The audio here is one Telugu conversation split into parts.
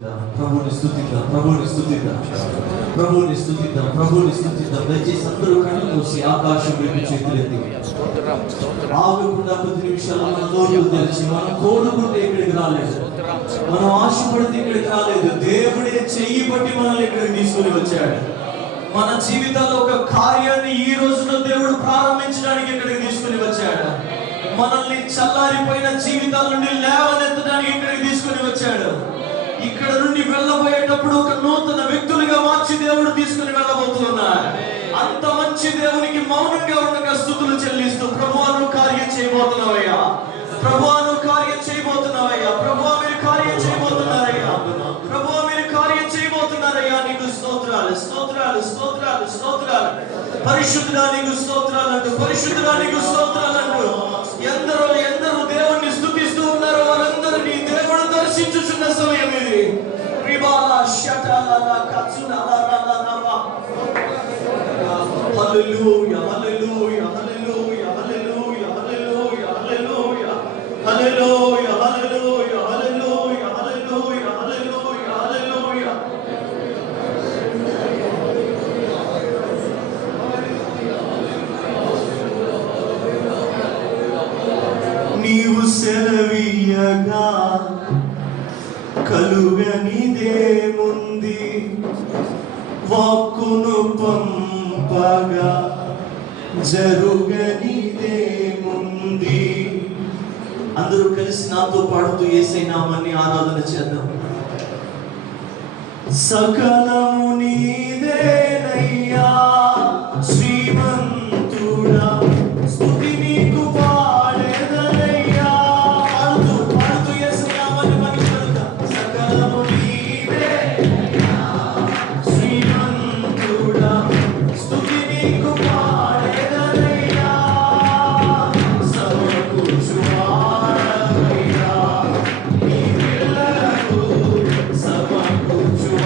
ప్రభుని స్తుతిద్దాం, ప్రభుని స్తుతిద్దాం, ప్రభుని స్తుతిద్దాం, ప్రభుని స్తుతిద్దాం. దయచేసి అందరూ కళ్ళు మూసి ఆకాశం వైపు చేతులెత్తి ఆగకుండా 10 నిమిషాలు మన నోరు తెరిచి మనం కోరుకుంటే ఇక్కడికి రాలేదు, మనం ఆశపడితే ఇక్కడికి రాలేదు. దేవుడే చెయ్యి పట్టి మనల్ని ఇక్కడికి తీసుకుని వచ్చాడు. మన జీవితాల్లో ఒక కార్యాన్ని ఈ రోజున దేవుడు ప్రారంభించడానికి ఇక్కడికి తీసుకుని వచ్చాడు. మనల్ని చల్లారిపోయిన జీవితాల నుండి లేవనెత్తడానికి ఇక్కడికి తీసుకుని వచ్చాడు. ఇక్కడ నుండి వెళ్ళబోయేటప్పుడు ఒక నూతన వ్యక్తులుగా మార్చి దేవుడు తీసుకుని వెళ్ళబోతున్నారు. అంత మంచి దేవునికి మౌనంగా ఉండగా స్తుతులు చెల్లిస్తూ ప్రభువాను కార్యం చేయబోతున్నావయ్యా, ప్రభువాను కార్యం చేయబోతున్నావయ్యా, ప్రభువా మీరు కార్యం చేయబోతున్నారయ్యా, ప్రభువా మీరు కార్యం చేయబోతున్నారయ్యా. నీకు స్తోత్రాలు, స్తోత్రాలు, స్తోత్రాలు, స్తోత్రాలు. పరిశుద్ధుడా నీకు స్తోత్రాలంటూ, పరిశుద్ధుడా నీకు స్తోత్రాలంటూ ఎందరో దేవుణ్ణి స్తుతిస్తూ ఉన్నారో వారందరినీ దేవుడు దర్శించుచున్న సమయం ఇది. హల్లెలూయా, హల్లెలూయా, హల్లెలూయా, హల్లెలూయా, హల్లెలూయా, హల్లెలూయా, హల్లెలూయా, హల్లెలూయా, హల్లెలూయా, హల్లెలూయా, హల్లెలూయా, హల్లెలూయా. నీవు సెలవీయగా కలుగనిదేముంది, వాక్కును పంపగా జరుగనిదేముంది. అందరూ కలిసి నాతో పాడుతూ యేసయ్య నామాన్ని ఆరాధన చేద్దాం. సకలము నీదేనయ్యా శ్రీమంతుడా, స్తుతి నీకు పాడెదనయ్యా. పాడుతూ యేసయ్య నామాన్ని పలికిద్దాం. సకలము నీదేనయ్యా శ్రీమంతుడా, స్తుతి నీకు పాడెదనయ్యా. సమకూర్చువాడవయ్యా నీ పిల్లలకు, సమకూర్చువాడవయ్యా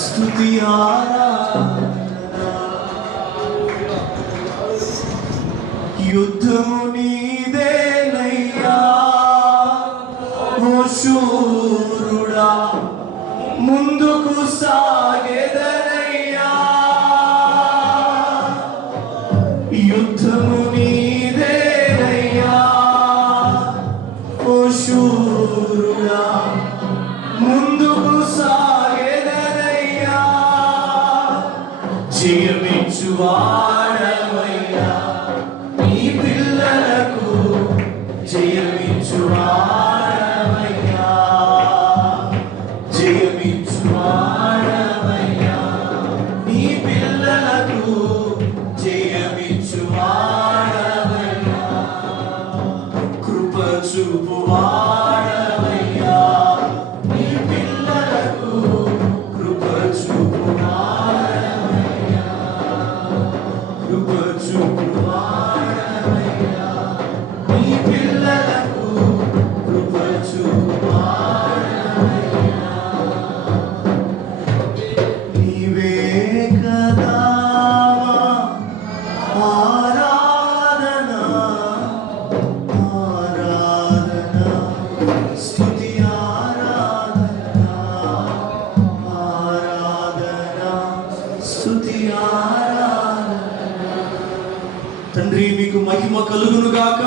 స్తుతి యుద్ధము నీదేనయ్యా ఓ శూరుడా ముందుకు సాగెదనయ్యా యుద్ధము నీదేనయ్యా ఓ శూరుడా ముందుకు సాగెదనయ్యా జయమిచ్చువాడవయ్యా నీ పిల్లలకు జయమిచ్చువాడవయ్యా జయమిచ్చువాడవయ్యా నీ పిల్లలకు జయమిచ్చువాడవయ్యా కృప చూపువాడవయ్యా నీ పిల్లలకు కృప చూపువాడవయ్యా కృప చూపువాడవయ్యా నీ పిల్లలకు కృప చూపువాడవయ్యా నీవే కదా ఆరాధన ఆరాధన స్తుతి ఆరాధన ఆరాధన స్తుతి ఆరాధన తండ్రి మీకు మహిమ కలుగును గాక.